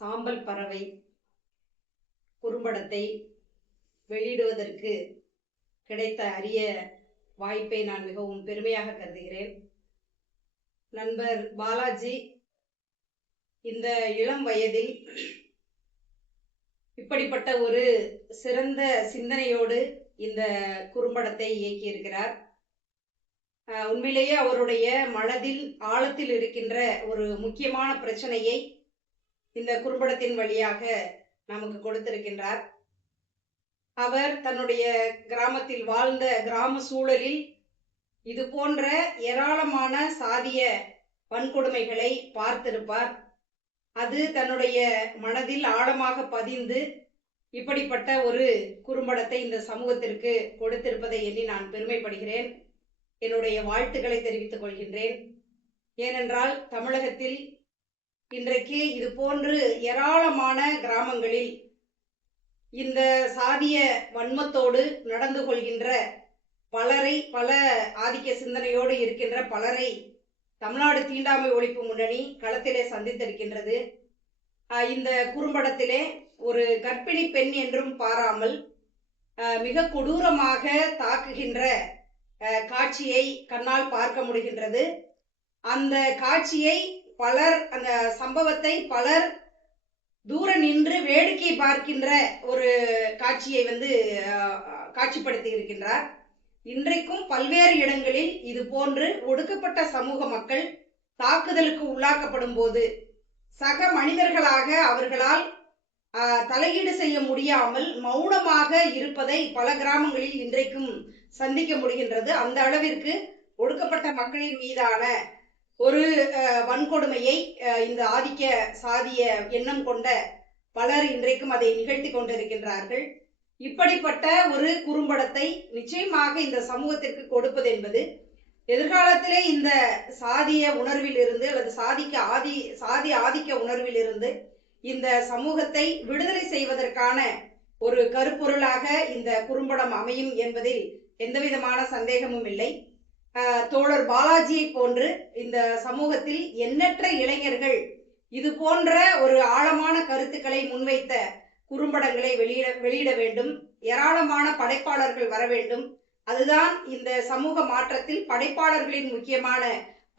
சாம்பல் பறவை குறும்படத்தை வெளியிடுவதற்கு கிடைத்த அரிய வாய்ப்பை நான் மிகவும் பெருமையாக கருதுகிறேன். நண்பர் பாலாஜி இந்த இளம் வயதில் இப்படிப்பட்ட ஒரு சிறந்த சிந்தனையோடு இந்த குறும்படத்தை இயக்கியிருக்கிறார். உண்மையிலேயே அவருடைய மனதில் ஆழத்தில் இருக்கின்ற ஒரு முக்கியமான பிரச்சனையை இந்த குறும்படத்தின் வழியாக நமக்கு கொடுத்திருக்கின்றார். அவர் தன்னுடைய கிராமத்தில் வாழ்ந்த கிராம சூழலில் இது போன்ற ஏராளமான சாதிய வன்கொடுமைகளை பார்த்திருப்பார். அது தன்னுடைய மனதில் ஆழமாக பதிந்து இப்படிப்பட்ட ஒரு குறும்படத்தை இந்த சமூகத்திற்கு கொடுத்திருப்பதை எண்ணி நான் பெருமைப்படுகிறேன். என்னுடைய வாழ்த்துக்களை தெரிவித்துக் கொள்கின்றேன். ஏனென்றால் தமிழகத்தில் இன்றைக்கு இது போன்று ஏராளமான கிராமங்களில் இந்த சாதிய வன்மத்தோடு நடந்து கொள்கின்ற பலரை, பல ஆதிக்க சிந்தனையோடு இருக்கின்ற பலரை தமிழ்நாடு தீண்டாமை ஒழிப்பு முன்னணி களத்திலே சந்தித்திருக்கின்றது. இந்த குறும்படத்திலே ஒரு கர்ப்பிணி பெண் என்றும் பாராமல் மிக கொடூரமாக தாக்குகின்ற காட்சியை கண்ணால் பார்க்க முடிகின்றது. அந்த காட்சியை பலர், அந்த சம்பவத்தை பலர் தூர நின்று வேடிக்கை பார்க்கின்ற ஒரு காட்சியை காட்சிப்படுத்தி இருக்கின்றார். இன்றைக்கும் பல்வேறு இடங்களில் இது போன்று ஒடுக்கப்பட்ட சமூக மக்கள் தாக்குதலுக்கு உள்ளாக்கப்படும் போது சக மனிதர்களாக அவர்களால் தலையீடு செய்ய முடியாமல் மௌனமாக இருப்பதை பல கிராமங்களில் இன்றைக்கும் சந்திக்க முடிகின்றது. அந்த அளவிற்கு ஒடுக்கப்பட்ட மக்களின் மீதான ஒரு வன்கொடுமையை இந்த ஆதிக்க சாதிய எண்ணம் கொண்ட பலர் இன்றைக்கும் அதை நிகழ்த்தி கொண்டிருக்கின்றார்கள். இப்படிப்பட்ட ஒரு குறும்படத்தை நிச்சயமாக இந்த சமூகத்திற்கு கொடுப்பது என்பது எதிர்காலத்திலே இந்த சாதிய உணர்வில் இருந்து அல்லது சாதி ஆதிக்க உணர்வில் இருந்து இந்த சமூகத்தை விடுதலை செய்வதற்கான ஒரு கருப்பொருளாக இந்த குறும்படம் அமையும் என்பதில் எந்தவிதமான சந்தேகமும் இல்லை. தோழர் பாலாஜியை போன்று இந்த சமூகத்தில் எண்ணற்ற இளைஞர்கள் இது போன்ற ஒரு ஆழமான கருத்துக்களை முன்வைத்த குறும்படங்களை வெளியிட வேண்டும். ஏராளமான படைப்பாளர்கள் வர வேண்டும். அதுதான் இந்த சமூக மாற்றத்தில் படைப்பாளர்களின் முக்கியமான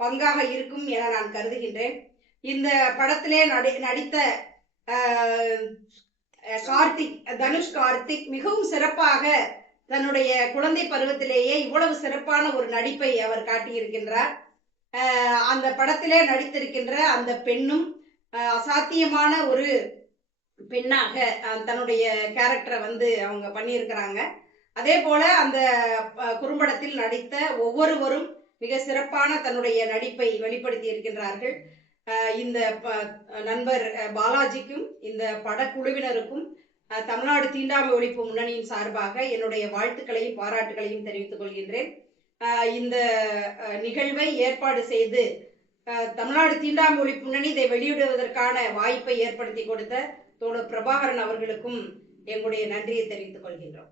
பங்காக இருக்கும் என நான் கருதுகின்றேன். இந்த படத்திலே நடித்த தனுஷ் கார்த்திக் மிகவும் சிறப்பாக தன்னுடைய குழந்தை பருவத்திலேயே இவ்வளவு சிறப்பான ஒரு நடிப்பை அவர் காட்டியிருக்கின்றார். அந்த படத்திலே நடித்திருக்கின்ற அந்த பெண்ணும் அசாத்தியமான ஒரு பெண்ணாக தன்னுடைய கேரக்டரை அவங்க பண்ணியிருக்கிறாங்க. அதே போல அந்த குறும்படத்தில் நடித்த ஒவ்வொருவரும் மிக சிறப்பான தன்னுடைய நடிப்பை வெளிப்படுத்தி இருக்கின்றார்கள். இந்த நண்பர் பாலாஜிக்கும் இந்த படக்குழுவினருக்கும் தமிழ்நாடு தீண்டாமை ஒழிப்பு முன்னணியின் சார்பாக என்னுடைய வாழ்த்துக்களையும் பாராட்டுகளையும் தெரிவித்துக் கொள்கின்றேன். இந்த நிகழ்வை ஏற்பாடு செய்து தமிழ்நாடு தீண்டாமை ஒழிப்பு முன்னணி இதை வெளியிடுவதற்கான வாய்ப்பை ஏற்படுத்தி கொடுத்த தோழர் பிரபாகரன் அவர்களுக்கும் எங்களுடைய நன்றியை தெரிவித்துக் கொள்கின்றோம்.